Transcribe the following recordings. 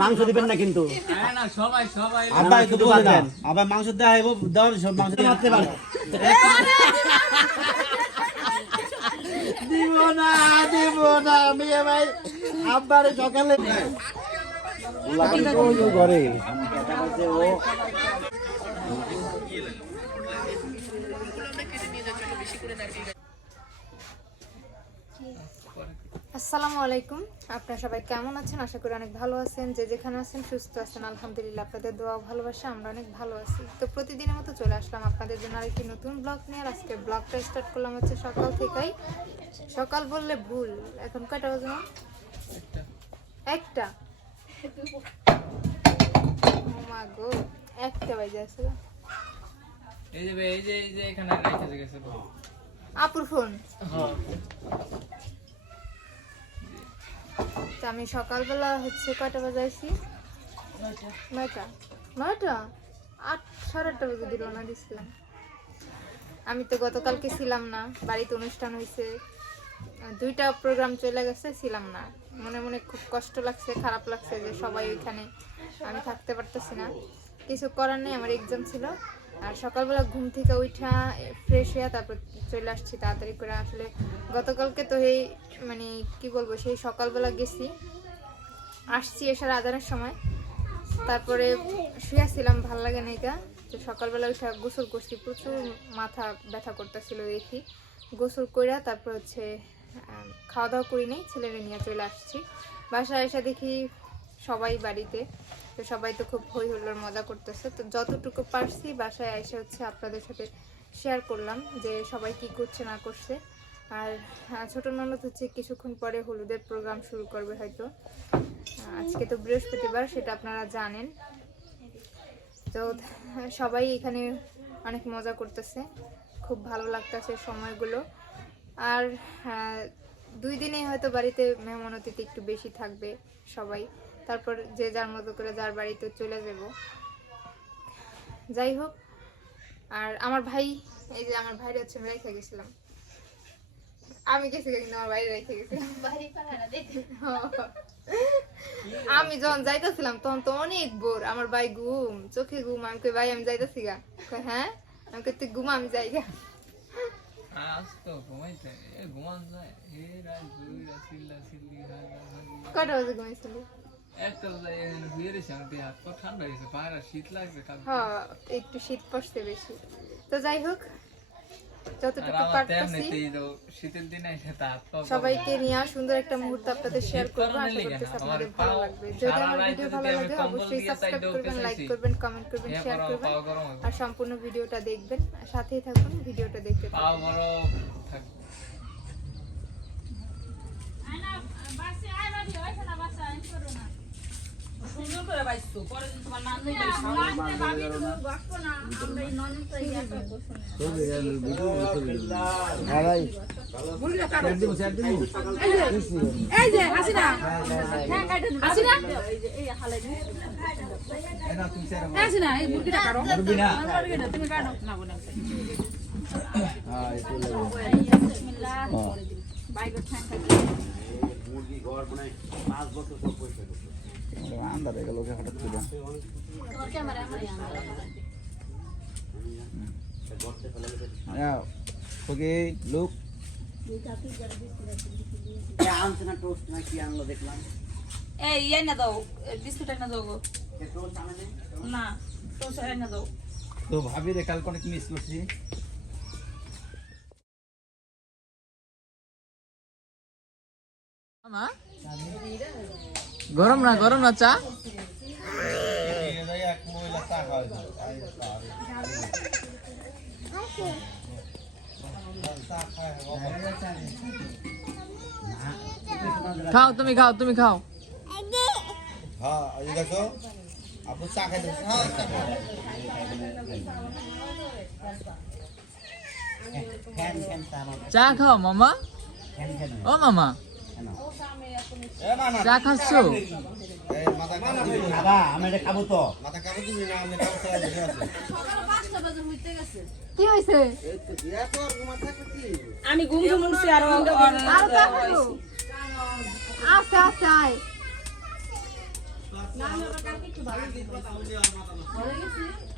মাংস দিবেন না কিন্তু। আরে না সবাই সবাই। আব্বা একটু দেন। আবার মাংস দেওয়া হইব দেওয়ার সব মাংস মারতে পারে। দিব না দিব না মেয়ে ভাই। আব্বার সকালে। ঘরে ও আসসালামু আলাইকুম। আপনারা সবাই কেমন আছেন? আশা করি অনেক ভালো আছেন। যে যেখানে আছেন সুস্থ আছেন। আলহামদুলিল্লাহ আপনাদের দোয়া ভালোবাসা আমরা অনেক ভালো আছি। তো প্রতিদিনের মতো চলে আসলাম আপনাদের জন্য আরেকটি নতুন ব্লগ নিয়ে। আর আজকে ব্লগটা স্টার্ট করলাম হচ্ছে সকাল থেকেই। সকাল বললে ভুল। এখন কয়টা বাজে একটা। গো একটা বাজে আছে। এই যে এই যে এই যে এখানে গেছে আপুর ফোন হ্যাঁ। তো আমি সকালবেলা হচ্ছে কয়টা বাজে আইছি? নয়টা। নয়টা? আট সাড়ে আটটা বাজে দিল না দিছিলাম। আমি তো গতকালকে ছিলাম না বাড়িতে অনুষ্ঠান হয়েছে দুইটা প্রোগ্রাম চলে গেছে ছিলাম না। মনে মনে খুব কষ্ট লাগছে খারাপ লাগছে যে সবাই ওইখানে আমি থাকতে পারতেছি না। কিছু করার নেই আমার এক্সাম ছিল। আর সকালবেলা ঘুম থেকে উঠা ফ্রেশ হয়ে তারপর চলে আসছি তাড়াতাড়ি করে। আসলে গতকালকে তো এই মানে কি বলব, সেই সকালবেলা গেছি। আসছি এসার আদানের সময়। তারপরে শুয়েছিলাম ভালো লাগে না এটা। তো সকালবেলা উঠে গোসল করছি, প্রচুর মাথা ব্যথা করতেছিল দেখি। গোসল কইরা তারপর হচ্ছে খাওয়া দাওয়া করি নাই, ছেলেরে নিয়ে চলে আসছি। বাসায় এসে দেখি সবাই বাড়িতে। তো সবাই তো খুব হই হুল্লোর মজা করতেছে। তো যতটুকু পারছি বাসায় এসে হচ্ছে আপনাদের সাথে শেয়ার করলাম যে সবাই কি করছে, না করছে। আর ছোট ননদ হচ্ছে কিছুক্ষণ পরে হলুদের প্রোগ্রাম শুরু করবে হয়তো। আজকে তো বৃহস্পতিবার, সেটা আপনারা জানেন। তো সবাই এখানে অনেক মজা করতেছে। খুব ভালো লাগতেছে সময়গুলো। আর দুই দিনে হয়তো বাড়িতে মেহমান অতিথি একটু বেশি থাকবে সবাই। তারপর যে যার মতো করে যার বাড়িতে চলে যাব। যাই হোক আর আমার ভাই এই যে আমার ভাইরা হচ্ছে আমি রেখে গেছিলাম। আমি গেছি কিন্তু আমার বাইরে রেখে গেছিলাম। আমি যখন যাইতেছিলাম তখন তো অনেক বোর আমার ভাই ঘুম চোখে ঘুম। আমি কই ভাই আমি যাইতেছি গা। হ্যাঁ? আমি কই তুই ঘুম আমি যাই গা। কটা বাজে ঘুমাইছিলি? একটা শীত হ্যাঁ একটু শীত পড়ছে বেশি। তো যাই হোক যতটুকু পারতেছি। শীতের দিনে সবাইকে নিয়ে সুন্দর একটা মুহূর্ত আপনাদের শেয়ার করব। আশা করতেছি আপনাদের ভালো লাগবে। যদি আমার ভিডিও ভালো লাগে অবশ্যই সাবস্ক্রাইব করবেন লাইক করবেন কমেন্ট করবেন হ্যাঁ, শেয়ার করবেন। গরম হবে। আর সম্পূর্ণ ভিডিওটা দেখবেন। সাথেই থাকুন ভিডিওটা দেখতে থাকুন। সুন্দর করে বাইছো পরে যদি তোমার নানু এসে এই যে হাসিনা। হ্যাঁ কাটে দিন হাসিনা হ্যাঁ, হাসিনা? এই মুরগিটা কাটো। মুরগিটা তুমি কাটো। না বোনা বাইকের ঠ্যাং কাটো আন্দার হয়ে গেল হঠাৎ করে হ্যাঁ ওকে লুক আনছে না টোস্ট না কি আনলো দেখলাম। এই ইয়ে না দাও বিস্কুট না দাও টোস্ট না না দাও। তো ভাবি রে কালকে অনেক মিস করছি। গরম না গরম না চা? খাও, তুমি খাও তুমি খাও। হ্যাঁ দেখো চা খাও, মামা। ও, মামা। চা খাচ্ছ? কি হয়েছে আমি ঘুম ঘুম উঠছি আর? আচ্ছা আচ্ছা আয়। ও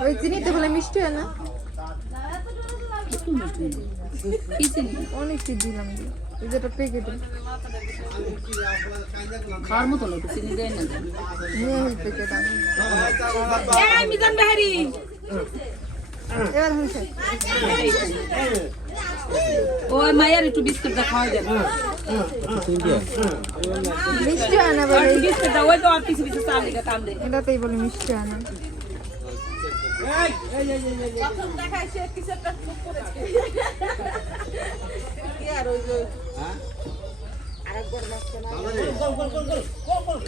ওই চিনি তো বলে মিষ্টি হয় না কি চিনি দিলাম যেটা প্যাকেটে খাওয়ার মতো দেয় না নিয়ে প্যাকেট আমি মিজান এবার ওই মায়ের একটু বিস্কুট খাওয়া যাবে মিষ্টি হয় না বলে? একটু বিস্কুট দাও ওই তো আর পিছু পিছু চাল দিকে কাম দে এটাতেই বলে মিষ্টি হয় না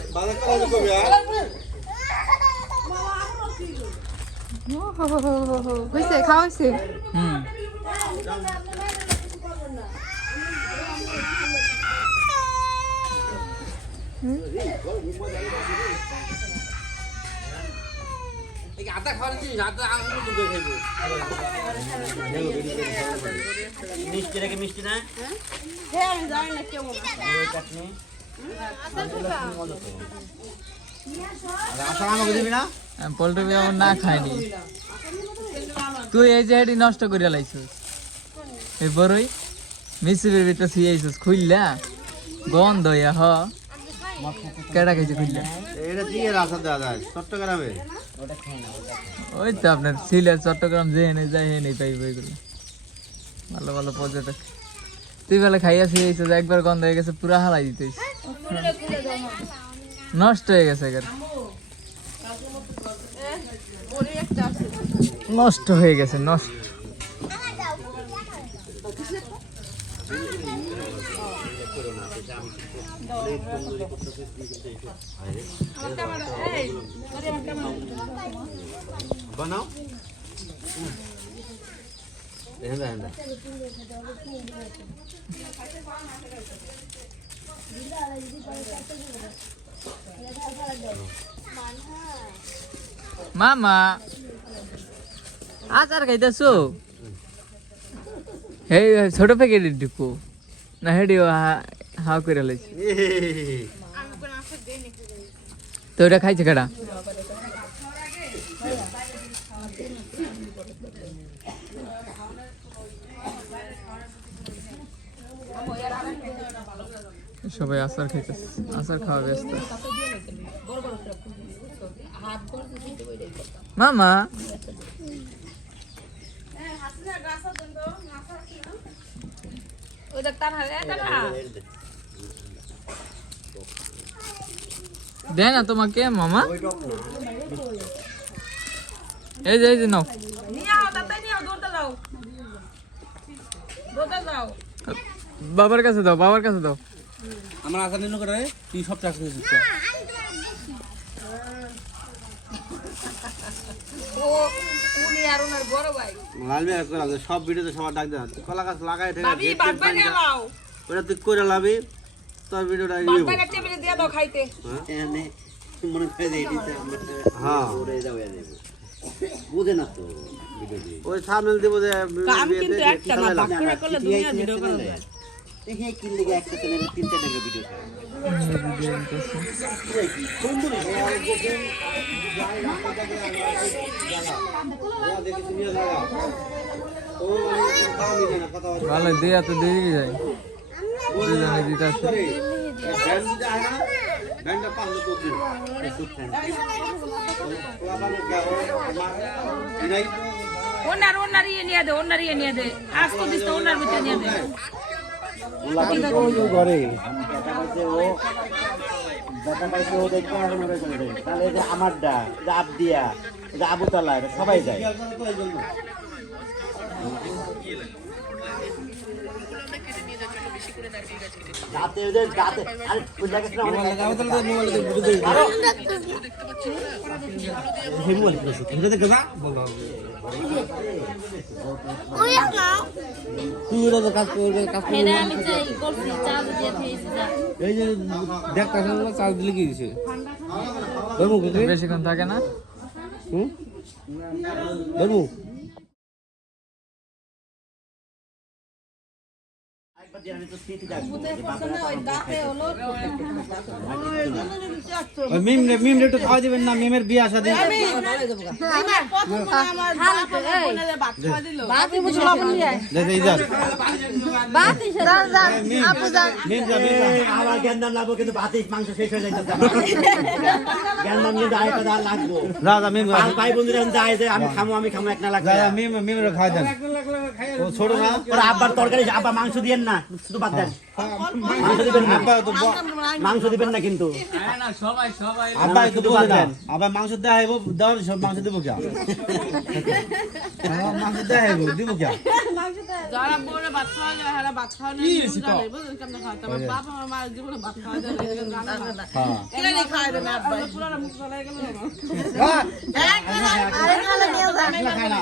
বাজার কবে কবে ও হো হো হো হো হো। হয়েছে খাওয়া হয়েছে হুম আটা খাওয়ার জিনিস পোল্ট্রি যেমন না খাইনি। তুই এই যে হেডি নষ্ট করে লাইছিস। এই বড়ই মিশ্রির ভিতরে শুয়েছিস খুললা গন্ধ ইয়া হ। কেডা খাইছে খুললা এটা দিয়ে রাস্তা দেওয়া যায় চট্টগ্রামে? ওই তো আপনার সিলেট চট্টগ্রাম যে এনে যায় এনে পাইব এগুলো। ভালো ভালো পর্যটক। তুই বেলা খাইয়া শুয়েছিস একবার গন্ধ হয়ে গেছে পুরা হালাই দিতেছিস নষ্ট হয়ে গেছে এবার নষ্ট হয়ে গেছে নষ্ট। বানাও দেখেন দেখেন মামা আচার খাইতেছো এই ছোট প্যাকেট ঢুকো না হেডি হা করে লাইছি। তো ওটা খাইছে কেডা? সবাই আচার খাইতেছে। আচার খাওয়া ব্যস্ত। মামা। ওই দেখ তার হারে না তোমাকে মামা? এই যে এই যে নাও। বাবার কাছে দাও বাবার কাছে দাও। আমার আশা নিন করে তুই সব চাষ করে দিচ্ছ ও উনি আর ওনার বড় ভাই। লালমি আর করে সব ভিডিওতে সবার ডাক দেন কলা গাছ লাগাই ওটা তুই করে লাবি তোর ভিডিওটা দিয়ে দাও খাইতে। মনে করে হ্যাঁ। বুঝে না তো ওই সামনে দিব যে কাম কিন্তু একটা না বাকুড়া করলে দুনিয়া ভিডিও করা যায়। দেখে কি লেগে একটা চ্যানেলে তিনটা টাকা ভিডিও ভালো দিয়া তো দিয়ে যায় দিতে আছে ওনার ওনার ইয়ে নিয়ে দে, ওনার ইয়ে নিয়ে দে। আজ তো দিস ওনার ভিতরে নিয়ে দে। ঘরে ও দেখা পাইছে ও দেখতে তাহলে যে আমারটা চাপ দিয়া এটা আবুতালা এটা সবাই যায় যাতে ওদের যাতে আরে ওই জায়গাটা অনেক এটা আমি চাই করছি চাল দিয়ে খেয়েছি যা। এই যে দেখতে আসলে চার্জ দিলে কি দিছে? বেশিক্ষণ থাকে না? তো ওই দেখে এই, হয়ে। জ্ঞানদাম কিন্তু আরেকটা দাঁড় লাগবো রাজা মিম ভাই ভাই বন্ধুরা যায় যে আমি খামো আমি খামো এক না লাগবে খাওয়া ছোট না আব্বার তরকারি আব্বা মাংস দিয়েন না। শুধু বাদ দেন। মাংস দিবেন না মাংস দিবেন না কিন্তু। সবাই সবাই আব্বা একটু বাদ দেন। আব্বা মাংস দেখাইবো দেওয়ার সব মাংস দিব কে মাংস দেখাইবো দিব কে যারা বউরে ভাত খাওয়া যায়, হারা ভাত খাওয়া নেই, খাওয়াতে? বাপ আমার জীবনে ভাত খাওয়া যায় না। হ্যাঁ। মুখ গেল। না।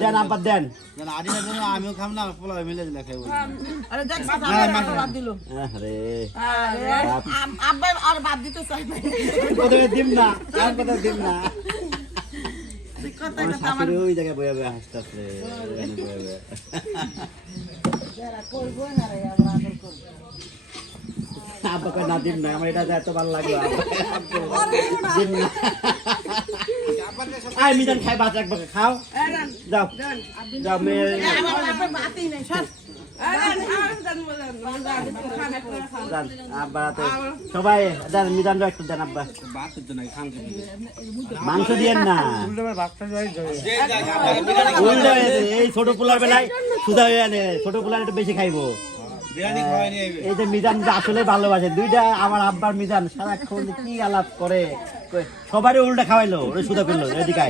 দেন আব্বার দেন আডিটা জন্য আমিও খাম না পোলা মিলে দিলে খাইবো আরে দেখ, আমার ভাত দিল। আরে আম- আব্বা আর ভাত দিতে চাই না। প্রথমে দিম না আর কথা দিম না আমার শাশুড়ি ওই জায়গায় বয়ে বয়ে হাসতেছে ওখানে বয়ে বয়ে। আব্বা কয় না দিন না আমার এটা এত ভালো লাগল দিন না আয় মিজান খাই বাচ্চা একবার খাও। যাও। যাও মেয়ে। একটা সবাই দেন মিজান দেন আব্বা। মাংস দিয়েন না। এই ছোট পোলার বেলায় সুদা হয়ে আনে ছোট পোলার একটু বেশি খাইবো। এই যে মিজান আসলে ভালোবাসে দুইটা আমার আব্বার মিজান সারাক্ষণ কি আলাপ করে সবারই উল্টা খাওয়াইলো ওরে সুদা করল এদিকে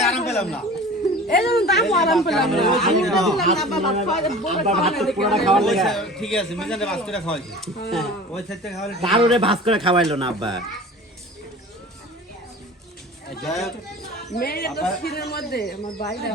আরাম পেলাম না। মিজানটা করে খাওয়াইলো না আব্বা। তো মধ্যে আমার বাইরে